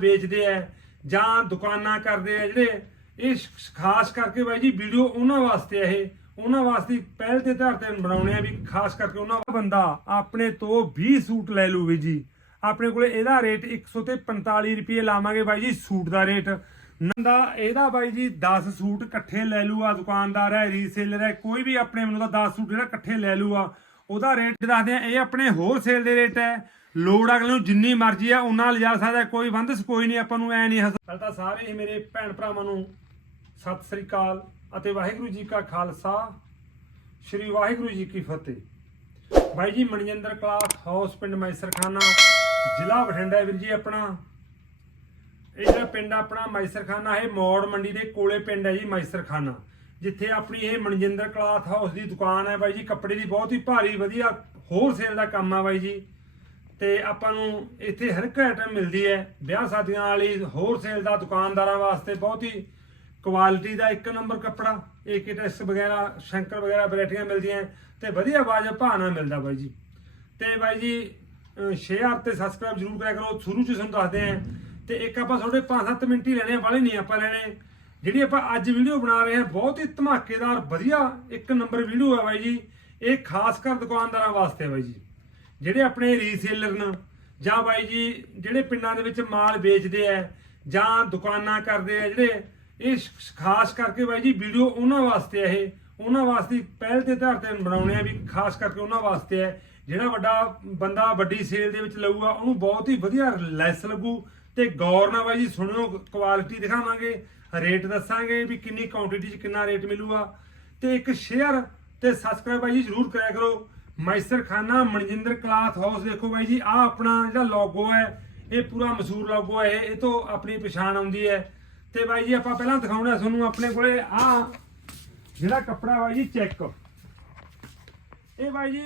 ਵੇਚਦੇ ਆ ਜਾਂ ਦੁਕਾਨਾਂ ਕਰਦੇ ਆ ਜਿਹੜੇ ਇਹ ਖਾਸ ਕਰਕੇ ਬਾਈ ਜੀ ਵੀਡੀਓ ਉਹਨਾਂ ਵਾਸਤੇ ਆ ਇਹ। ਉਹਨਾਂ ਵਾਸਤੇ ਪਹਿਲ ਦੇ ਆਧਾਰ ਤੇ ਬਣਾਉਣੇ ਆ ਵੀ ਖਾਸ ਕਰਕੇ ਉਹਨਾਂ ਬੰਦਾ ਆਪਣੇ ਤੋਂ 20 ਸੂਟ ਲੈ ਲੂ ਜੀ। ਆਪਣੇ ਕੋਲੇ ਇਹਦਾ ਰੇਟ 100 ਤੇ 45 ਰੁਪਏ ਲਾਵਾਂਗੇ ਬਾਈ ਜੀ ਸੂਟ ਦਾ ਰੇਟ। ਨੰਦਾ ਇਹਦਾ ਬਾਈ ਜੀ 10 ਸੂਟ ਇਕੱਠੇ ਲੈ ਲੂਆ ਦੁਕਾਨਦਾਰ ਹੈ ਰੀਸੇਲਰ ਹੈ, ਕੋਈ ਵੀ ਆਪਣੇ ਮੈਨੂੰ ਤਾਂ 10 ਸੂਟ ਜਿਹੜਾ ਇਕੱਠੇ ਲੈ ਲੂਆ ਉਹਦਾ ਰੇਟ ਦੱਸਦੇ ਆ, ਇਹ ਆਪਣੇ ਹੋਲਸੇਲ ਦੇ ਰੇਟ ਹੈ। ਲੋੜ ਅਗਲੇ ਨੂੰ ਜਿੰਨੀ ਮਰਜ਼ੀ ਆ, ਉਹਨਾਂ ਲਿਜਾ ਸਕਦਾ, ਕੋਈ ਬੰਦਸ ਕੋਈ ਨਹੀਂ, ਆਪਾਂ ਨੂੰ ਐ ਨਹੀਂ ਹੱਸ ਤਾਂ ਸਾਰੇ ਹੀ ਮੇਰੇ ਭੈਣ ਭਰਾਵਾਂ ਨੂੰ ਸਤਿ ਸ੍ਰੀ ਅਕਾਲ ਅਤੇ ਵਾਹਿਗੁਰੂ ਜੀ ਕਾ ਖਾਲਸਾ, ਸ੍ਰੀ ਵਾਹਿਗੁਰੂ ਜੀ ਕੀ ਫਤਿਹ। ਬਾਈ ਜੀ ਮਨਜਿੰਦਰ ਕਲਾਸ ਹਾਊਸ ਪਿੰਡ ਮੈਸਰਖਾਨਾ, ਜ਼ਿਲ੍ਹਾ ਬਠਿੰਡਾ ਵੀਰ ਜੀ ਆਪਣਾ। ਇਹ ਜਿਹੜਾ ਪਿੰਡ ਆਪਣਾ ਮੈਸਰਖਾਨਾ, ਇਹ ਮੌੜ ਮੰਡੀ ਦੇ ਕੋਲੇ ਪਿੰਡ ਹੈ ਜੀ ਮੈਸਰਖਾਨਾ, ਜਿੱਥੇ ਆਪਣੀ ਇਹ ਮਨਜਿੰਦਰ ਕਲਾਥ ਹਾਊਸ ਦੀ ਦੁਕਾਨ ਹੈ ਬਾਈ ਜੀ। ਕੱਪੜੇ ਦੀ ਬਹੁਤ ਹੀ ਭਾਰੀ, ਵਧੀਆ ਹੋਲਸੇਲ ਦਾ ਕੰਮ ਆ ਬਾਈ ਜੀ। ਤੇ ਆਪਾਂ ਨੂੰ ਇੱਥੇ ਹਰ ਇੱਕ ਆਈਟਮ ਮਿਲਦੀ ਹੈ। ਵਿਆਹ ਸ਼ਾਦੀਆਂ ਵਾਲੀ ਹੋਲਸੇਲ ਦਾ, ਦੁਕਾਨਦਾਰਾਂ ਵਾਸਤੇ ਬਹੁਤ ਹੀ ਕੁਆਲਿਟੀ ਦਾ ਇੱਕ ਨੰਬਰ ਕੱਪੜਾ ਏਕੇ ਟੈਕਸ ਵਗੈਰਾ, ਸ਼ੰਕਰ ਵਗੈਰਾ ਵੈਰਾਈਟੀਆਂ ਮਿਲਦੀਆਂ ਤੇ ਵਧੀਆ ਵਾਜਬ ਭਾਅ ਨਾਲ ਮਿਲਦਾ ਬਾਈ ਜੀ। ਤੇ ਬਾਈ ਜੀ ਸ਼ੇਅਰ ਤੇ ਸਬਸਕ੍ਰਾਈਬ ਜ਼ਰੂਰ ਕਰਿਆ ਕਰੋ। ਸ਼ੁਰੂ ਚ ਤੁਹਾਨੂੰ ਦੱਸਦੇ ਆਂ ਤੇ ਇੱਕ ਆਪਾਂ ਤੁਹਾਡੇ 5-7 ਮਿੰਟ ਹੀ ਲੈਣੇ ਆ ਵਾਲੇ ਨਹੀਂ ਆਪਾਂ ਲੈਣੇ। ਜਿਹੜੀ ਆਪਾਂ ਅੱਜ ਵੀਡੀਓ ਬਣਾ ਰਹੇ ਹਾਂ, ਬਹੁਤ ਹੀ ਧਮਾਕੇਦਾਰ, ਵਧੀਆ ਇੱਕ ਨੰਬਰ ਵੀਡੀਓ ਹੈ ਬਾਈ ਜੀ। ਇਹ ਖਾਸ ਕਰ ਦੁਕਾਨਦਾਰਾਂ ਵਾਸਤੇ ਬਾਈ ਜੀ। ਜਿਹੜੇ ਆਪਣੇ ਰੀਸੇਲਰ ਨੇ, ਜਾਂ ਬਾਈ ਜੀ ਜਿਹੜੇ ਪਿੰਡਾਂ ਦੇ ਵਿੱਚ ਮਾਲ ਵੇਚਦੇ ਆ, ਜਾਂ ਦੁਕਾਨਾਂ ਕਰਦੇ ਆ, ਜਿਹੜੇ ਇਹ ਖਾਸ ਕਰਕੇ ਬਾਈ ਜੀ ਵੀਡੀਓ ਉਹਨਾਂ ਵਾਸਤੇ ਆ ਇਹ, ਉਹਨਾਂ ਵਾਸਤੇ ਪਹਿਲ ਦੇ ਆਧਾਰ ਤੇ ਬਣਾਉਣੇ ਆ ਵੀ ਖਾਸ ਕਰਕੇ ਉਹਨਾਂ ਵਾਸਤੇ ਹੈ ਜਿਹੜਾ ਵੱਡਾ ਬੰਦਾ ਵੱਡੀ ਸੇਲ ਦੇ ਵਿੱਚ ਲਊਗਾ, ਉਹਨੂੰ ਬਹੁਤ ਹੀ ਵਧੀਆ ਲੈਸ ਲੱਗੂ। ਤੇ ਗੌਰ ਨਾਲ ਬਾਈ ਜੀ ਸੁਣਿਓ ਕੁਆਲਿਟੀ ਦਿਖਾਵਾਂਗੇ ਰੇਟ ਦੱਸਾਂਗੇ ਵੀ ਕਿੰਨੀ ਕੁਆਂਟੀਟੀ 'ਚ ਕਿੰਨਾ ਰੇਟ ਮਿਲੂਗਾ। ਤੇ ਇੱਕ ਸ਼ੇਅਰ ਤੇ ਸਬਸਕ੍ਰਾਈਬ ਬਾਈ ਜੀ ਜ਼ਰੂਰ ਕਰਿਆ ਕਰੋ। ਮੈਸਰ ਖਾਨਾ, ਮਨਜਿੰਦਰ ਕਲਾਥ ਹਾਊਸ ਦੇਖੋ ਬਾਈ ਜੀ ਆ ਆਪਣਾ ਜਿਹੜਾ ਲੋਗੋ ਹੈ, ਇਹ ਪੂਰਾ ਮਸ਼ਹੂਰ ਲੋਗੋ ਹੈ, ਇਹ ਤੋਂ ਆਪਣੀ ਪਛਾਣ ਆਉਂਦੀ ਹੈ। ਤੇ ਬਾਈ ਜੀ, ਆਪਾਂ ਪਹਿਲਾਂ ਦਿਖਾਉਣਾ ਤੁਹਾਨੂੰ ਆਪਣੇ ਕੋਲੇ ਆ ਜਿਹੜਾ ਕੱਪੜਾ ਬਾਈ ਜੀ ਚੈੱਕ ਇਹ ਬਾਈ ਜੀ,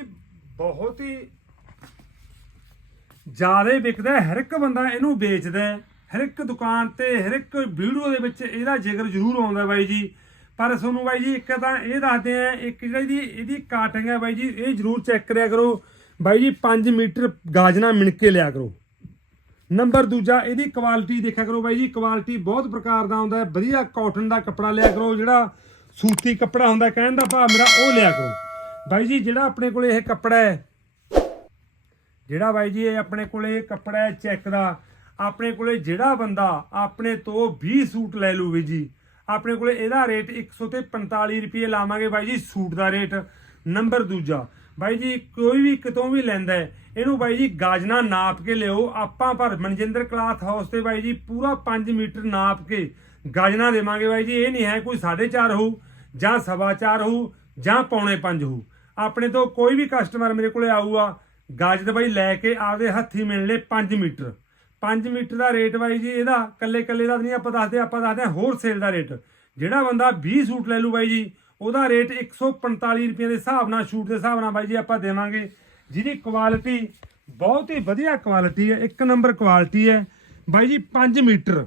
ਬਹੁਤ ਹੀ ਜ਼ਿਆਦਾ ਵਿਕਦਾ ਹਰ ਇੱਕ ਬੰਦਾ ਇਹਨੂੰ ਵੇਚਦਾ ਹਰ ਇੱਕ ਦੁਕਾਨ ਤੇ, ਹਰ ਇੱਕ ਵੀਡੀਓ ਦੇ ਵਿੱਚ ਇਹਦਾ ਜ਼ਿਕਰ ਜ਼ਰੂਰ ਆਉਂਦਾ ਬਾਈ ਜੀ। ਪਰ ਤੁਹਾਨੂੰ ਬਾਈ ਜੀ, ਇੱਕ ਤਾਂ ਇਹ ਦੱਸਦੇ ਆ, ਇੱਕ ਜਿਹੜਾ ਇਹਦੀ ਇਹਦੀ ਕਾਟਿੰਗ ਹੈ ਬਾਈ ਜੀ, ਇਹ ਜ਼ਰੂਰ ਚੈੱਕ ਕਰਿਆ ਕਰੋ। ਬਾਈ ਜੀ 5 ਮੀਟਰ ਗਾਜਨਾ ਮਿਣ ਕੇ ਲਿਆ ਕਰੋ। ਨੰਬਰ ਦੂਜਾ, ਇਹਦੀ ਕੁਆਲਿਟੀ ਦੇਖਿਆ ਕਰੋ ਬਾਈ ਜੀ ਕੁਆਲਿਟੀ ਬਹੁਤ ਪ੍ਰਕਾਰ ਦਾ ਹੁੰਦਾ ਹੈ। ਵਧੀਆ ਕਾਟਨ ਦਾ ਕੱਪੜਾ ਲਿਆ ਕਰੋ, ਜਿਹੜਾ ਸੂਤੀ ਕੱਪੜਾ ਹੁੰਦਾ, ਕਹਿਣ ਦਾ ਭਾਵ ਮੇਰਾ ਉਹ ਲਿਆ ਕਰੋ। ਬਾਈ ਜੀ, ਜਿਹੜਾ ਆਪਣੇ ਕੋਲੇ ਇਹ ਕੱਪੜਾ ਹੈ, ਜਿਹੜਾ ਬਾਈ ਜੀ, ਇਹ ਆਪਣੇ ਕੋਲੇ ਕੱਪੜਾ ਹੈ ਚੈੱਕ ਦਾ, ਆਪਣੇ ਕੋਲੇ ਜਿਹੜਾ ਬੰਦਾ ਆਪਣੇ ਤੋਂ 20 ਸੂਟ ਲੈ ਲੂ ਵੀ ਜੀ ਆਪਣੇ ਕੋਲੇ ਇਹਦਾ ਰੇਟ 100 ਤੇ 45 ਰੁਪਏ ਲਾਵਾਂਗੇ ਬਾਈ ਜੀ, ਸੂਟ ਦਾ ਰੇਟ। ਨੰਬਰ ਦੂਜਾ, ਬਾਈ ਜੀ, ਕੋਈ ਵੀ ਕਿਤੋਂ ਵੀ ਲੈਂਦਾ ਹੈ, ਇਹਨੂੰ ਬਾਈ ਜੀ ਗਾਜਨਾ ਨਾਪ ਕੇ ਲਿਓ ਆਪਾਂ ਪਰ ਮਨਜਿੰਦਰ ਕਲਾਥ ਹਾਊਸ ਤੇ ਬਾਈ ਜੀ ਪੂਰਾ 5 ਮੀਟਰ ਨਾਪ ਕੇ ਗਾਜਨਾ ਦੇਵਾਂਗੇ ਬਾਈ ਜੀ। ਇਹ ਨਹੀਂ ਹੈ ਕੋਈ 4.5 ਹੋਊ, ਜਾਂ ਸਵਾ ਚਾਰ ਹੋਊ, ਜਾਂ ਪੌਣੇ 5 ਹੋਊ। ਆਪਣੇ ਤੋਂ ਕੋਈ ਵੀ ਕਸਟਮਰ ਮੇਰੇ ਕੋਲੇ ਆਊਗਾ ਗਾਜਦ ਬਾਈ ਲੈ ਕੇ ਆਪਦੇ ਹੱਥੀ ਮਿਲਣੇ ਲੈ 5 ਮੀਟਰ। 5 ਮੀਟਰ ਦਾ ਰੇਟ ਬਾਈ ਜੀ, ਇਹਦਾ ਕੱਲੇ ਕੱਲੇ ਦਾ ਨਹੀਂ, ਆਪਾਂ ਦੱਸਦੇ ਆਪਾਂ ਦੱਸਦੇ ਹਾਂ ਹੋਰ ਸੇਲ ਦਾ ਰੇਟ। ਜਿਹੜਾ ਬੰਦਾ 20 ਸੂਟ ਲੈ ਲੂ ਬਾਈ ਜੀ, ਉਹਦਾ ਰੇਟ 145 ਰੁਪਏ ਦੇ ਹਿਸਾਬ ਨਾਲ, ਸ਼ੂਟ ਦੇ ਹਿਸਾਬ ਨਾਲ ਬਾਈ ਜੀ ਆਪਾਂ ਦੇਵਾਂਗੇ। ਜਿਹਦੀ ਕੁਆਲਿਟੀ ਬਹੁਤ ਹੀ ਵਧੀਆ ਕੁਆਲਿਟੀ ਹੈ, ਇੱਕ ਨੰਬਰ ਕੁਆਲਿਟੀ ਹੈ। ਬਾਈ ਜੀ 5 ਮੀਟਰ।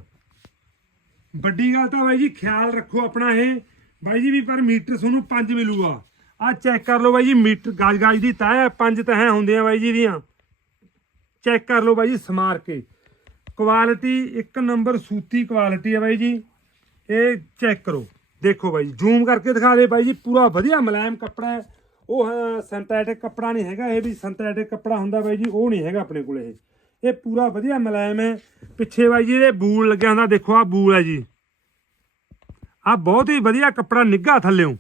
ਵੱਡੀ ਗੱਲ ਤਾਂ ਬਾਈ ਜੀ, ਖਿਆਲ ਰੱਖੋ ਆਪਣਾ ਇਹ। ਬਾਈ ਜੀ ਵੀ ਪਰ ਮੀਟਰ ਤੁਹਾਨੂੰ 5 ਮਿਲੂਗਾ। ਆ ਚੈੱਕ ਕਰ ਲਓ ਬਾਈ ਜੀ, ਮੀਟਰ ਗਾਜ ਗਾਜ ਦੀ ਤਹਿ ਹੈ, ਪੰਜ ਤਹਿ ਹੁੰਦੀਆਂ ਬਾਈ ਜੀ ਦੀਆਂ। ਚੈੱਕ ਕਰ ਲਓ ਬਾਈ ਜੀ, ਸਮਾਰ ਕੇ। ਕੁਆਲਿਟੀ ਇੱਕ ਨੰਬਰ ਸੂਤੀ ਕੁਆਲਿਟੀ ਹੈ ਬਾਈ ਜੀ। ਇਹ ਚੈੱਕ ਕਰੋ। ਦੇਖੋ ਬਾਈ ਜ਼ੂਮ ਕਰਕੇ ਦਿਖਾ ਦੇ ਬਾਈ ਜੀ, ਪੂਰਾ ਵਧੀਆ ਮੁਲਾਇਮ ਕੱਪੜਾ ਹੈ। ਉਹ ਸਿੰਥੈਟਿਕ ਕੱਪੜਾ ਨਹੀਂ ਹੈਗਾ, ਇਹ ਵੀ ਸਿੰਥੈਟਿਕ ਕੱਪੜਾ ਹੁੰਦਾ ਬਾਈ ਜੀ, ਉਹ ਨਹੀਂ ਹੈਗਾ ਆਪਣੇ ਕੋਲ ਇਹ। ਇਹ ਪੂਰਾ ਵਧੀਆ ਮੁਲਾਇਮ ਹੈ। ਪਿੱਛੇ ਬਾਈ ਜੀ, ਇਹਦੇ ਬੂਲ ਲੱਗਿਆ ਹੁੰਦਾ, ਦੇਖੋ ਆ ਬੂਲ ਹੈ ਜੀ। ਆ ਬਹੁਤ ਹੀ ਵਧੀਆ ਕੱਪੜਾ, ਨਿੱਘਾ ਥੱਲਿਓਂ।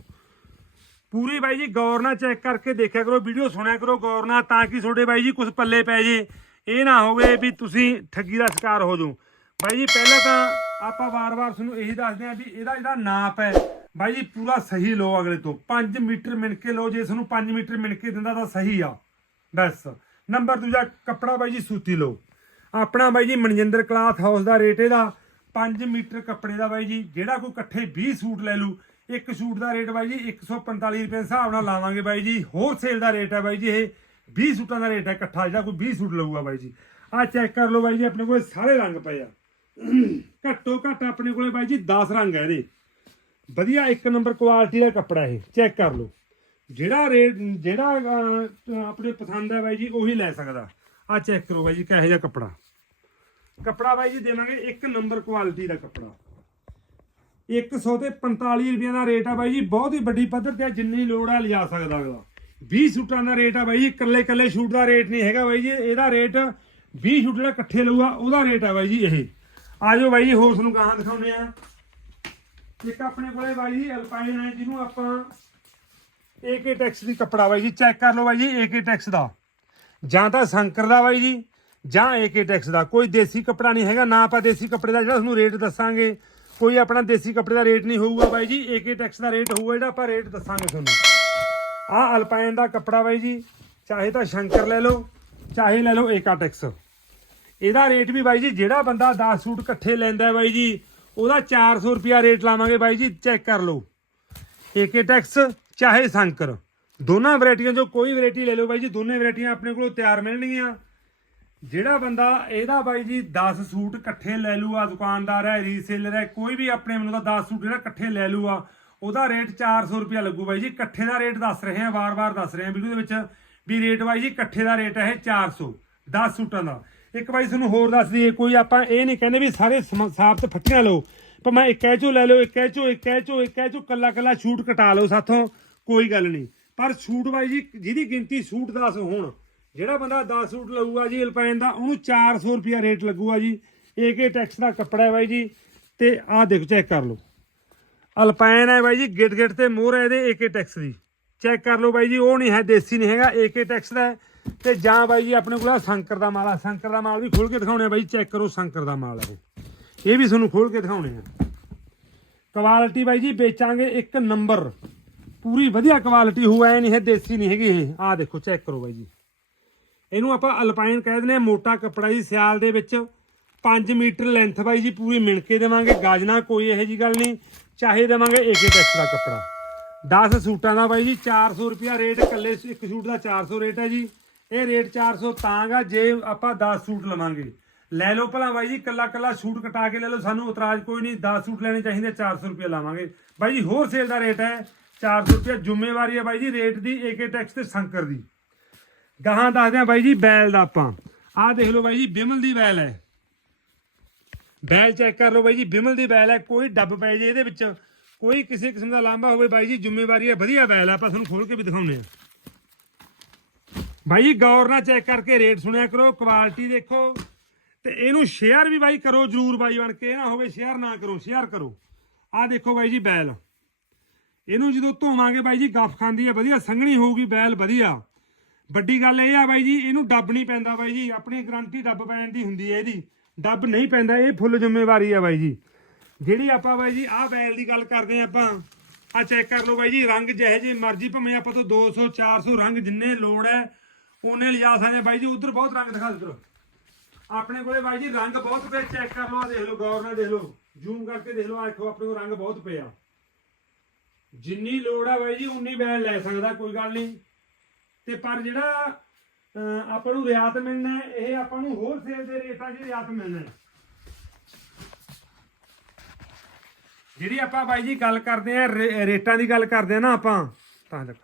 ਪੂਰੀ ਬਾਈ ਜੀ, ਗੌਰ ਨਾਲ ਚੈੱਕ ਕਰਕੇ ਦੇਖਿਆ ਕਰੋ, ਵੀਡੀਓ ਸੁਣਿਆ ਕਰੋ ਗੌਰ ਨਾਲ, ਤਾਂ ਕਿ ਤੁਹਾਡੇ ਬਾਈ ਜੀ ਕੁਝ ਪੱਲੇ ਪੈ ਜੇ। ਇਹ ਨਾ ਹੋਵੇ ਵੀ ਤੁਸੀਂ ਠੱਗੀ ਦਾ ਸ਼ਿਕਾਰ ਹੋ ਜਾਓ। ਬਾਈ ਜੀ, ਪਹਿਲਾਂ ਤਾਂ ਆਪਾਂ ਵਾਰ-ਵਾਰ ਤੁਹਾਨੂੰ ਇਹੀ ਦੱਸਦੇ ਆਂ ਵੀ ਇਹਦਾ ਜਿਹੜਾ ਨਾਪ ਹੈ, ਬਾਈ ਜੀ, ਪੂਰਾ ਸਹੀ ਲਓ ਅਗਲੇ ਤੋਂ। 5 ਮੀਟਰ ਮਿਣ ਕੇ ਲਓ, ਜੇ ਤੁਹਾਨੂੰ 5 ਮੀਟਰ ਮਿਣ ਕੇ ਦਿੰਦਾ ਤਾਂ ਸਹੀ ਆ। ਬਸ। ਨੰਬਰ ਦੂਜਾ, ਕੱਪੜਾ ਬਾਈ ਜੀ, ਸੂਤੀ ਲਓ। ਆਪਣਾ ਬਾਈ ਜੀ, ਮਨਜਿੰਦਰ ਕਲਾਥ ਹਾਊਸ ਦਾ ਰੇਟ ਇਹਦਾ। 5 ਮੀਟਰ ਕੱਪੜੇ ਦਾ ਬਾਈ ਜੀ, ਜਿਹੜਾ ਕੋਈ ਇਕੱਠੇ 20 ਸੂਟ ਲੈ ਲੂ, ਇੱਕ ਸੂਟ ਦਾ ਰੇਟ ਬਾਈ ਜੀ 145 ਰੁਪਏ ਦੇ ਹਿਸਾਬ ਨਾਲ ਲਾਵਾਂਗੇ ਬਾਈ ਜੀ। ਹੋਲਸੇਲ ਦਾ ਰੇਟ ਹੈ ਬਾਈ ਜੀ ਇਹ। 20 ਸੂਟਾਂ ਦਾ ਰੇਟ ਹੈ ਇਕੱਠਾ ਜਿਹੜਾ ਕੋਈ 20 ਸੂਟ ਲਊਗਾ ਬਾਈ ਜੀ। ਆਹ ਚੈੱਕ ਕਰ ਲਓ ਬਾਈ ਜੀ ਆਪਣੇ ਕੋਲੇ ਸਾਰੇ ਰੰਗ ਪਏ ਆ। ਘੱਟੋ ਘੱਟ ਆਪਣੇ ਕੋਲੇ ਬਾਈ ਜੀ 10 ਰੰਗ ਹੈ ਇਹਦੇ। ਵਧੀਆ ਇੱਕ ਨੰਬਰ ਕੁਆਲਿਟੀ ਦਾ ਕੱਪੜਾ ਇਹ ਚੈੱਕ ਕਰ ਲਓ। ਜਿਹੜਾ ਰੇਟ ਜਿਹੜਾ ਆਪਣੇ ਪਸੰਦ ਹੈ ਬਾਈ ਜੀ ਉਹੀ ਲੈ ਸਕਦਾ। ਆ ਚੈੱਕ ਕਰੋ ਬਾਈ ਜੀ ਕਿਹੋ ਜਿਹਾ ਕੱਪੜਾ। ਕੱਪੜਾ ਬਾਈ ਜੀ ਦੇਵਾਂਗੇ ਇੱਕ ਨੰਬਰ ਕੁਆਲਿਟੀ ਦਾ ਕੱਪੜਾ। 100 ਤੇ 45 ਰੁਪਏ ਦਾ ਰੇਟ ਆ ਬਾਈ ਜੀ ਬਹੁਤ ਹੀ ਵੱਡੀ ਪੱਧਰ ਤੇ ਆ, ਜਿੰਨੀ ਲੋੜ ਆ ਲਿਜਾ ਸਕਦਾ ਅਗਲਾ 20 ਸੂਟਾਂ ਦਾ ਰੇਟ ਆ ਬਾਈ ਜੀ, ਇਕੱਲੇ ਇਕੱਲੇ ਸ਼ੂਟ ਦਾ ਰੇਟ ਨਹੀਂ ਹੈਗਾ ਬਾਈ ਜੀ, ਇਹਦਾ ਰੇਟ 20 ਸ਼ੂਟ ਜਿਹੜਾ ਇਕੱਠੇ ਲਊਗਾ, ਉਹਦਾ ਰੇਟ ਆ ਬਾਈ ਜੀ ਇਹ। ਆਜੋ ਬਾਈ ਜੀ, ਹੋਰ ਤੁਹਾਨੂੰ ਕਹਾਂ ਦਿਖਾਉਂਦੇ ਆ ਇੱਕ ਆਪਣੇ ਕੋਲੇ ਬਾਈ ਜੀ ਅਲਪਾਈਨ ਹੈ, ਜਿਹਨੂੰ ਆਪਾਂ ਏਕੇ ਟੈਕਸ ਦੀ ਕੱਪੜਾ ਬਾਈ ਜੀ ਚੈੱਕ ਕਰ ਲਓ ਬਾਈ ਜੀ ਏਕੇ ਟੈਕਸ ਦਾ। ਜਾਂ ਤਾਂ ਸੰਕਰ ਦਾ ਬਾਈ ਜੀ, ਜਾਂ ਏਕੇ ਟੈਕਸ ਦਾ। ਕੋਈ ਦੇਸੀ ਕੱਪੜਾ ਨਹੀਂ ਹੈਗਾ, ਨਾ ਆਪਾਂ ਦੇਸੀ ਕੱਪੜੇ ਦਾ, ਜਿਹੜਾ ਤੁਹਾਨੂੰ ਰੇਟ ਦੱਸਾਂਗੇ। ਕੋਈ ਆਪਣਾ ਦੇਸੀ ਕੱਪੜੇ ਦਾ ਰੇਟ ਨਹੀਂ ਹੋਊਗਾ ਬਾਈ ਜੀ ਏਕੇ ਟੈਕਸ ਦਾ ਰੇਟ ਹੋਊਗਾ, ਜਿਹੜਾ ਆਪਾਂ ਰੇਟ ਦੱਸਾਂਗੇ ਤੁਹਾਨੂੰ। ਆਹ ਅਲਪਾਈਨ ਦਾ ਕੱਪੜਾ ਬਾਈ ਜੀ, ਚਾਹੇ ਤਾਂ ਸ਼ੰਕਰ ਲੈ ਲਓ, ਚਾਹੇ ਲੈ ਲਓ ਏਕਾ ਟੈਕਸ ਇਹਦਾ ਰੇਟ ਵੀ ਬਾਈ ਜੀ, ਜਿਹੜਾ ਬੰਦਾ 10 ਸੂਟ ਇਕੱਠੇ ਲੈਂਦਾ ਬਾਈ ਜੀ, ਉਹਦਾ 400 ਰੁਪਿਆ ਰੇਟ ਲਾਵਾਂਗੇ ਬਾਈ ਜੀ, ਚੈੱਕ ਕਰ ਲਓ। ਏਕੇ ਟੈਕਸ ਚਾਹੇ ਸੰਕਰ, ਦੋਨਾਂ ਵੈਰਾਈਟੀਆਂ ਜੋ ਕੋਈ ਵੈਰਾਈਟੀ ਲੈ ਲਓ ਬਾਈ ਜੀ, ਦੋਨੇ ਵੈਰਾਈਟੀਆਂ ਆਪਣੇ ਕੋਲੋਂ ਤਿਆਰ ਮਿਲਣਗੀਆਂ। ਜਿਹੜਾ ਬੰਦਾ ਇਹਦਾ ਬਾਈ ਜੀ 10 ਸੂਟ ਇਕੱਠੇ ਲੈ ਲੂਗਾ, ਦੁਕਾਨਦਾਰ ਹੈ ਰੀਸੇਲਰ ਹੈ, ਕੋਈ ਵੀ ਆਪਣੇ ਮੈਨੂੰ ਤਾਂ 10 ਸੂਟ ਜਿਹੜਾ ਇਕੱਠੇ ਲੈ ਲੂਗਾ ਉਹਦਾ ਰੇਟ 400 ਰੁਪਿਆ ਲੱਗੂ ਬਾਈ ਜੀ। ਇਕੱਠੇ ਦਾ ਰੇਟ ਦੱਸ ਰਹੇ ਹਾਂ, ਵਾਰ-ਵਾਰ ਦੱਸ ਰਹੇ ਹਾਂ ਵੀਡੀਓ ਦੇ ਵਿੱਚ ਵੀ ਰੇਟ ਬਾਈ ਜੀ, ਇਕੱਠੇ ਦਾ ਰੇਟ ਹੈ 400 10 ਸੂਟਾਂ ਦਾ। ਇੱਕ ਬਾਈ ਤੁਹਾਨੂੰ ਹੋਰ ਦੱਸ ਦਈਏ, ਕੋਈ ਆਪਾਂ ਇਹ ਨਹੀਂ ਕਹਿੰਦੇ ਵੀ ਸਾਰੇ ਸਮ- ਸਾਫ਼ ਤੇ ਫੱਟੀਆਂ ਲਓ। ਪਰ ਮੈਂ ਇੱਕ ਐਚੋ ਲੈ ਲਓ, ਇੱਕ ਐਚੋ ਇੱਕ ਐਚੋ ਇੱਕ ਐਚੋ ਕੱਲਾ ਕੱਲਾ ਸ਼ੂਟ ਕਟਾ ਲਓ ਸਾਥੋਂ, ਕੋਈ ਗੱਲ ਨਹੀਂ। ਪਰ ਸ਼ੂਟ ਬਾਈ ਜੀ, ਜਿਹਦੀ ਗਿਣਤੀ ਸੂਟ 10 ਹੋਣ, ਜਿਹੜਾ ਬੰਦਾ 10 ਸੂਟ ਲਊਗਾ ਜੀ ਅਲਪਾਈਨ ਦਾ, ਉਹਨੂੰ 400 ਰੁਪਿਆ ਰੇਟ ਲੱਗੂਗਾ ਜੀ। ਏਕੇ ਟੈਕਸ ਦਾ ਕੱਪੜਾ ਹੈ ਬਾਈ ਜੀ, ਤੇ ਆਹ ਦੇਖੋ, ਚੈੱਕ ਕਰ ਲਓ। ਅਲਪਾਇਨ ਹੈ ਬਾਈ ਜੀ, ਗਿਟ ਗਿਟ ਤੇ ਮੋਹਰ ਹੈ ਇਹਦੇ ਏਕੇ ਟੈਕਸ ਦੀ। ਚੈੱਕ ਕਰ ਲਓ ਬਾਈ ਜੀ, ਉਹ ਨਹੀਂ ਹੈ, ਦੇਸੀ ਨਹੀਂ ਹੈਗਾ ਏਕੇ ਟੈਕਸ ਦਾ ਹੈ। ਤੇ ਜਾਂ ਬਾਈ ਜੀ, ਆਪਣੇ ਕੋਲ ਆਹ ਸ਼ੰਕਰ ਦਾ ਮਾਲ ਆ, ਸ਼ੰਕਰ ਦਾ ਮਾਲ ਵੀ ਖੋਲ ਕੇ ਦਿਖਾਉਣੇ ਆ ਬਾਈ ਚੈੱਕ ਕਰੋ ਸ਼ੰਕਰ ਦਾ ਮਾਲ ਹੈ ਇਹ। ਵੀ ਤੁਹਾਨੂੰ ਖੋਲ ਕੇ ਦਿਖਾਉਣੇ ਆ। ਕੁਆਲਿਟੀ ਬਾਈ ਜੀ, ਵੇਚਾਂਗੇ ਇੱਕ ਨੰਬਰ ਪੂਰੀ ਵਧੀਆ ਕੁਆਲਿਟੀ ਹੋਇਆ ਐ ਨਹੀਂ ਹੈ, ਦੇਸੀ ਨਹੀਂ ਹੈਗੀ ਇਹ। ਆਹ ਦੇਖੋ ਚੈੱਕ ਕਰੋ ਬਾਈ ਜੀ। ਇਹਨੂੰ ਆਪਾਂ ਅਲਪਾਈਨ ਕਹਿ ਦਿੰਦੇ ਆ, ਮੋਟਾ ਕੱਪੜਾ ਜੀ, ਸਿਆਲ ਦੇ ਵਿੱਚ। 5 ਮੀਟਰ ਲੈਂਥ ਬਾਈ ਜੀ, ਪੂਰੀ ਮਿਣ ਕੇ ਦੇਵਾਂਗੇ। ਗਾਜਨਾ ਕੋਈ ਇਹੋ ਜੀ ਗੱਲ ਨਹੀਂ। ਚਾਹੇ ਦੇਵਾਂਗੇ ਏਕੇ ਟੈਕਸ ਦਾ ਕੱਪੜਾ। 10 ਸੂਟਾਂ ਦਾ ਬਾਈ ਜੀ 400 ਰੁਪਿਆ ਰੇਟ, ਇਕੱਲੇ ਇੱਕ ਸੂਟ ਦਾ 400 ਰੇਟ ਹੈ ਜੀ। ਇਹ ਰੇਟ 400 ਤਾਂ ਗਾ, ਜੇ ਆਪਾਂ 10 ਸੂਟ ਲਵਾਂਗੇ। ਲੈ ਲਓ ਭਲਾ ਬਾਈ ਜੀ, ਕੱਲਾ ਕੱਲਾ ਸੂਟ ਕਟਾ ਕੇ ਲੈ ਲਓ, ਸਾਨੂੰ ਇਤਰਾਜ਼ ਕੋਈ ਨਹੀਂ 10 ਸੂਟ ਲੈਣੇ ਚਾਹੀਦੇ 400 ਰੁਪਏ ਲਾਵਾਂਗੇ। ਬਾਈ ਜੀ, ਹੋਰ ਸੇਲ ਦਾ ਰੇਟ ਹੈ 400 ਰੁਪਏ ਜ਼ਿੰਮੇਵਾਰੀ ਹੈ ਬਾਈ ਜੀ, ਰੇਟ ਦੀ ਏਕੇ ਟੈਕਸ ਤੇ ਸੰਕਰ ਦੀ। ਗਾਹਾਂ ਦੱਸਦੇ ਆ ਬਾਈ ਜੀ, ਬੈਲ ਦਾ ਆਪਾਂ। ਆਹ ਦੇਖ ਲਓ ਬਾਈ ਜੀ, ਬਿਮਲ ਦੀ ਬੈਲ ਹੈ। ਬੈਲ ਚੈੱਕ ਕਰ ਲਓ ਬਾਈ ਜੀ, ਬਿਮਲ ਦੀ ਬੈਲ ਹੈ, ਕੋਈ ਡੱਬ ਪੈ ਜੇ ਇਹਦੇ ਵਿੱਚ, ਕੋਈ ਕਿਸੇ ਕਿਸਮ ਦਾ ਲਾਂਭਾ ਹੋਵੇ ਬਾਈ ਜੀ, ਜ਼ਿੰਮੇਵਾਰੀ ਹੈ, ਵਧੀਆ ਬੈਲ ਹੈ, ਆਪਾਂ ਤੁਹਾਨੂੰ ਖੋਲ ਕੇ ਵੀ ਦਿਖਾਉਂਦੇ ਆ ਬਾਈ ਜੀ, ਗੌਰ ਨਾਲ ਚੈੱਕ ਕਰਕੇ ਰੇਟ ਸੁਣਿਆ ਕਰੋ ਕੁਆਲਿਟੀ ਦੇਖੋ, ਤੇ ਇਹਨੂੰ ਸ਼ੇਅਰ ਵੀ ਬਾਈ ਕਰੋ ਜਰੂਰ ਬਾਈ ਬਣ ਕੇ ਨਾ ਹੋਵੇ ਸ਼ੇਅਰ ਨਾ ਕਰੋ ਸ਼ੇਅਰ ਕਰੋ। ਆਹ ਦੇਖੋ ਬਾਈ ਜੀ ਬੈਲ। ਇਹਨੂੰ ਜਦੋਂ ਧੋਵਾਂਗੇ ਬਾਈ ਜੀ, ਗੱਫ ਖਾਂਦੀ ਹੈ, ਵਧੀਆ ਸੰਘਣੀ ਹੋਊਗੀ ਬੈਲ, ਵਧੀਆ। ਵੱਡੀ ਗੱਲ ਇਹ ਆ ਬਾਈ ਜੀ, ਇਹਨੂੰ ਡੱਬ ਨਹੀਂ ਪੈਂਦਾ ਬਾਈ ਜੀ, ਆਪਣੀ ਗਰੰਟੀ ਡੱਬ ਪੈਣ ਦੀ ਹੁੰਦੀ ਹੈ ਇਹਦੀ। ਡੱਬ ਨਹੀਂ ਪੈਂਦਾ, ਇਹ ਫੁੱਲ ਜ਼ਿੰਮੇਵਾਰੀ ਆ ਬਾਈ ਜੀ। ਜਿਹੜੀ ਆਪਾਂ ਬਾਈ ਜੀ ਆਹ ਬੈਲ ਦੀ ਗੱਲ ਕਰਦੇ ਆ ਆਪਾਂ ਆ ਚੈੱਕ ਕਰ ਲਓ ਬਾਈ ਜੀ, ਰੰਗ ਜਿਹੇ ਜਿਹੇ ਮਰਜ਼ੀ, ਭਾਵੇਂ ਆਪਾਂ ਤੋਂ 200 400 ਰੰਗ ਜਿੰਨੇ ਲੋੜ ਹੈ ਉਹਨੇ ਲਿਜਾ ਸਕਦੇ ਬਾਈ ਜੀ, ਉਧਰ ਬਹੁਤ ਰੰਗ ਦਿਖਾ ਦਿਓ ਆਪਣੇ ਕੋਲੇ ਬਾਈ ਜੀ ਰੰਗ ਬਹੁਤ ਪਏ ਚੈੱਕ ਕਰ ਲਓ ਆ ਦੇਖ ਲਓ, ਗੌਰ ਨਾਲ ਦੇਖ ਲਓ ਜ਼ੂਮ ਕਰਕੇ ਦੇਖ ਲਓ ਆਖੋ ਆਪਣੇ ਕੋਲ ਰੰਗ ਬਹੁਤ ਪਏ ਆ। ਜਿੰਨੀ ਲੋੜ ਆ ਬਾਈ ਜੀ, ਉਨੀ ਬੈਲ ਲੈ ਸਕਦਾ, ਕੋਈ ਗੱਲ ਨਹੀਂ। ਤੇ ਪਰ ਜਿਹੜਾ ਆਪਾਂ ਨੂੰ ਰਿਆਤ ਮਿਲਣਾ ਇਹ ਆਪਾਂ ਨੂੰ ਹੋਲਸੇਲ ਦੇ ਰੇਟਾਂ 'ਚ ਰਿਆਤ ਮਿਲਣਾ ਜਿਹੜੀ ਆਪਾਂ ਬਾਈ ਜੀ ਗੱਲ ਕਰਦੇ ਆ ਰੇਟਾਂ ਦੀ ਗੱਲ ਕਰਦੇ ਆ ਨਾ ਆਪਾਂ, ਤਾਂ ਤੱਕ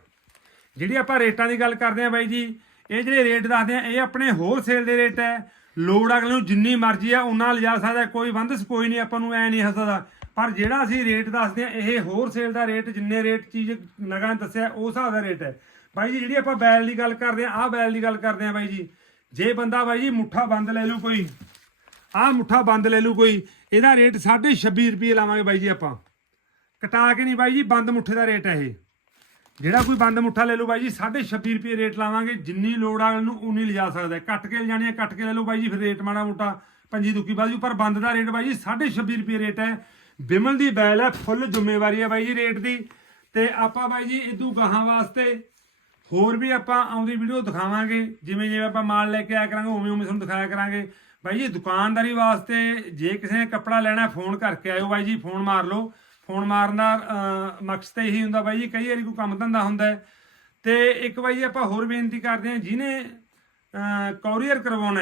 ਜਿਹੜੀ ਆਪਾਂ ਰੇਟਾਂ ਦੀ ਗੱਲ ਕਰਦੇ ਆ ਬਾਈ ਜੀ, ਇਹ ਜਿਹੜੇ ਰੇਟ ਦੱਸਦੇ ਆ ਇਹ ਆਪਣੇ ਹੋਲਸੇਲ ਦੇ ਰੇਟ ਹੈ। ਲੋੜ ਅਗਲੇ ਨੂੰ ਜਿੰਨੀ ਮਰਜ਼ੀ ਆ, ਉਹਨਾਂ ਲਿਜਾ ਸਕਦਾ, ਕੋਈ ਬੰਦਸ ਕੋਈ ਨਹੀਂ, ਆਪਾਂ ਨੂੰ ਐ ਨਹੀਂ ਹੱਸਦਾ ਪਰ ਜਿਹੜਾ ਅਸੀਂ ਰੇਟ ਦੱਸਦੇ ਆ ਇਹ ਹੋਲਸੇਲ ਦਾ ਰੇਟ, ਜਿੰਨੇ ਰੇਟ ਚੀਜ਼ ਨਗਾਂ ਦੱਸਿਆ, ਉਸ ਹਿਸਾਬ ਦਾ ਰੇਟ ਹੈ। ਬਾਈ ਜੀ, ਜਿਹੜੀ ਆਪਾਂ ਬੈਲ ਦੀ ਗੱਲ ਕਰਦੇ ਆ, ਆਹ ਬੈਲ ਦੀ ਗੱਲ ਕਰਦੇ ਆ ਬਾਈ ਜੀ। ਜੇ ਬੰਦਾ ਬਾਈ ਜੀ ਮੁੱਠਾ ਬੰਦ ਲੈ ਲੂ ਕੋਈ, ਆਹ ਮੁੱਠਾ ਬੰਦ ਲੈ ਲੂ ਕੋਈ, ਇਹਦਾ ਰੇਟ 26 ਰੁਪਏ ਲਾਵਾਂਗੇ ਬਾਈ ਜੀ ਆਪਾਂ। ਕਟਾ ਕੇ ਨਹੀਂ ਬਾਈ ਜੀ, ਬੰਦ ਮੁੱਠੇ ਦਾ ਰੇਟ ਹੈ ਇਹ। ਜਿਹੜਾ ਕੋਈ ਬੰਦ ਮੁੱਠਾ ਲੈ ਲਓ ਬਾਈ ਜੀ 26 ਰੁਪਏ ਰੇਟ ਲਾਵਾਂਗੇ, ਜਿੰਨੀ ਲੋੜ ਆ ਨੂੰ ਉਨੀ ਲਿਜਾ ਸਕਦਾ ਕੱਟ ਕੇ ਲਿਜਾਣੀ ਹੈ, ਕੱਟ ਕੇ ਲੈ ਲਓ ਬਾਈ ਜੀ, ਫਿਰ ਰੇਟ ਮਾੜਾ ਮੋਟਾ ਪੰਜੀ ਦੁੱਕੀ ਬਾਜੂ, ਪਰ ਬੰਦ ਦਾ ਰੇਟ ਬਾਈ ਜੀ 26 ਰੁਪਏ ਰੇਟ ਹੈ। ਬਿਮਲ ਦੀ ਬੈਲ ਹੈ, ਫੁੱਲ ਜ਼ਿੰਮੇਵਾਰੀ ਹੈ ਬਾਈ ਜੀ ਰੇਟ ਦੀ। ਤੇ ਆਪਾਂ ਬਾਈ ਜੀ ਇਦੂ ਗਾਹਾਂ ਵਾਸਤੇ ਹੋਰ ਵੀ ਆਪਾਂ ਆਉਂਦੀ ਵੀਡੀਓ ਦਿਖਾਵਾਂਗੇ, ਜਿਵੇਂ ਜਿਵੇਂ ਆਪਾਂ ਮਾਲ ਲੈ ਕੇ ਆਇਆ ਕਰਾਂਗੇ, ਉਵੇਂ ਉਵੇਂ ਤੁਹਾਨੂੰ ਦਿਖਾਇਆ ਕਰਾਂਗੇ। ਬਾਈ ਜੀ, ਦੁਕਾਨਦਾਰੀ ਵਾਸਤੇ ਜੇ ਕਿਸੇ ਨੇ ਕੱਪੜਾ ਲੈਣਾ ਫੋਨ ਕਰਕੇ ਆਇਓ ਬਾਈ ਜੀ ਫੋਨ ਮਾਰ ਲਓ। ਫੋਨ ਮਾਰਨ ਦਾ ਮਕਸਦ ਇਹੀ ਹੁੰਦਾ ਬਾਈ ਜੀ, ਕਈ ਵਾਰੀ ਕੋਈ ਕੰਮ ਧੰਦਾ ਹੁੰਦਾ ਹੈ। ਤੇ ਇੱਕ ਬਾਈ ਜੀ ਆਪਾਂ ਹੋਰ ਬੇਨਤੀ ਕਰਦੇ ਹਾਂ, ਜਿਹਨੇ ਕੋਰੀਅਰ ਕਰਵਾਉਣਾ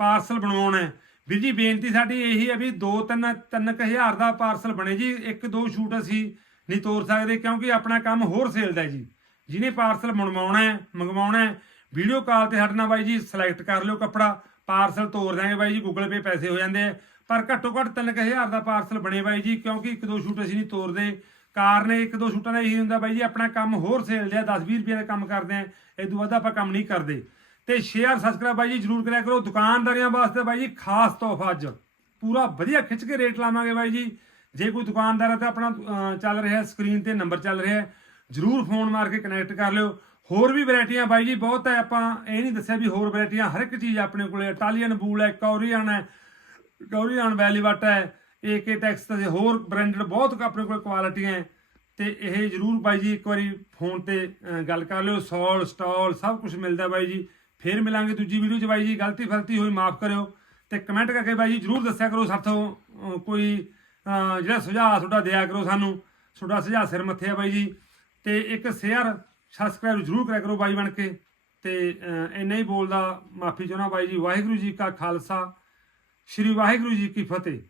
ਪਾਰਸਲ ਬਣਵਾਉਣਾ ਵੀਰ ਜੀ ਬੇਨਤੀ ਸਾਡੀ ਇਹੀ ਹੈ ਵੀ 2 3 3000 ਦਾ ਪਾਰਸਲ ਬਣੇ ਜੀ, ਇੱਕ ਦੋ ਸ਼ੂਟ ਅਸੀਂ ਨਹੀਂ ਤੋਰ ਸਕਦੇ, ਕਿਉਂਕਿ ਆਪਣਾ ਕੰਮ ਹੋਰ ਸੇਲ ਦਾ ਜੀ। ਜਿਹਨੇ ਪਾਰਸਲ ਮੰਗਵਾਉਣਾ ਹੈ ਮੰਗਵਾਉਣਾ ਹੈ ਵੀਡੀਓ ਕਾਲ ਤੇ ਸਾਡੇ ਨਾਲ ਬਾਈ ਜੀ ਸਿਲੈਕਟ ਕਰ ਲਿਓ ਕੱਪੜਾ, ਪਾਰਸਲ ਤੋਰ ਦਾਂਗੇ ਬਾਈ ਜੀ ਗੂਗਲ ਪੇ ਪੈਸੇ ਹੋ ਜਾਂਦੇ ਆ। ਪਰ ਘੱਟੋ ਘੱਟ 3000 ਦਾ ਪਾਰਸਲ ਬਣੇ ਬਾਈ ਜੀ, ਕਿਉਂਕਿ ਇੱਕ ਦੋ ਸ਼ੂਟ ਅਸੀਂ ਨਹੀਂ ਤੋਰਦੇ। ਕਾਰਨ ਇੱਕ ਦੋ ਸ਼ੂਟਾਂ ਦਾ ਇਹੀ ਹੁੰਦਾ ਬਾਈ ਜੀ, ਆਪਣਾ ਕੰਮ ਹੋਰ ਸੇਲ ਜਿਆ 10-20 ਰੁਪਏ ਦਾ ਕੰਮ ਕਰਦੇ ਆ, ਇਹ ਤੋਂ ਵੱਧ ਆਪਾਂ ਕੰਮ ਨਹੀਂ ਕਰਦੇ। ਤੇ ਸ਼ੇਅਰ ਸਬਸਕ੍ਰਾਈਬ ਬਾਈ ਜੀ, ਜਰੂਰ ਕਰਿਆ ਕਰੋ। ਦੁਕਾਨਦਾਰੀਆਂ ਵਾਸਤੇ ਬਾਈ ਜੀ, ਖਾਸ ਤੋਹਫਾ ਅੱਜ। ਪੂਰਾ ਵਧੀਆ ਖਿੱਚ ਕੇ ਰੇਟ ਲਾਵਾਂਗੇ ਬਾਈ ਜੀ। ਜੇ ਕੋਈ ਦੁਕਾਨਦਾਰ ਹੈ ਤਾਂ ਆਪਣਾ ਚੱਲ ਰਿਹਾ ਸਕਰੀਨ ਤੇ ਨੰਬਰ ਚੱਲ ਰਿਹਾ ਜਰੂਰ ਫੋਨ ਮਾਰ ਕੇ ਕਨੈਕਟ ਕਰ ਲਿਓ। ਹੋਰ ਵੀ ਵੈਰਾਈਟੀਆਂ ਬਾਈ ਜੀ, ਬਹੁਤ ਹੈ। ਆਪਾਂ ਇਹ ਨਹੀਂ ਦੱਸਿਆ ਵੀ ਹੋਰ ਵੈਰਾਈਟੀਆਂ ਹਰ ਇੱਕ ਚੀਜ਼ ਆਪਣੇ ਕੋਲੇ ਇਟਾਲੀਅਨ ਬੂਲ ਹੈ, ਕੋਰੀਅਨ ਹੈ, ਕੋਰੀਅਨ ਵੈਲੀਵਟ ਹੈ ਏਕੇ ਟੈਕਸ ਤੇ ਹੋਰ ਬ੍ਰਾਂਡਡ ਬਹੁਤ ਆਪਣੇ ਕੋਲ ਕੁਆਲਿਟੀਆਂ ਹੈ। ਤੇ ਇਹ ਜਰੂਰ ਬਾਈ ਜੀ, ਇੱਕ ਵਾਰੀ ਫੋਨ ਤੇ ਗੱਲ ਕਰ ਲਿਓ। ਸੌਲ, ਸਟਾਲ, ਸਭ ਕੁਝ ਮਿਲਦਾ ਬਾਈ ਜੀ। ਫੇਰ ਮਿਲਾਂਗੇ ਦੂਜੀ ਵੀਡੀਓ 'ਚ ਬਾਈ ਜੀ। ਗਲਤੀ ਫਲਤੀ ਹੋਈ, ਮਾਫ ਕਰਿਓ। ਤੇ ਕਮੈਂਟ ਕਰਕੇ ਬਾਈ ਜੀ ਜਰੂਰ ਦੱਸਿਆ ਕਰੋ ਸਾਥੋਂ ਕੋਈ ਜਿਹੜਾ ਸੁਝਾਅ ਤੁਹਾਡਾ ਦਿਆ ਕਰੋ ਸਾਨੂੰ। ਤੁਹਾਡਾ ਸੁਝਾਅ ਸਿਰ ਮੱਥੇ ਆ ਬਾਈ ਜੀ। ਤੇ ਇੱਕ ਸ਼ੇਅਰ ਸਬਸਕ੍ਰਾਈਬ ਜਰੂਰ ਕਰਿਆ ਕਰੋ ਬਾਈ ਬਣ ਕੇ। ਤੇ ਅਹ, ਇੰਨਾ ਹੀ ਬੋਲਦਾ ਮਾਫੀ ਚਾਹੁੰਦਾ ਬਾਈ ਜੀ। ਵਾਹਿਗੁਰੂ ਜੀ ਕਾ ਖਾਲਸਾ। ਸ੍ਰੀ ਵਾਹਿਗੁਰੂ ਜੀ ਕੀ ਫਤਿਹ।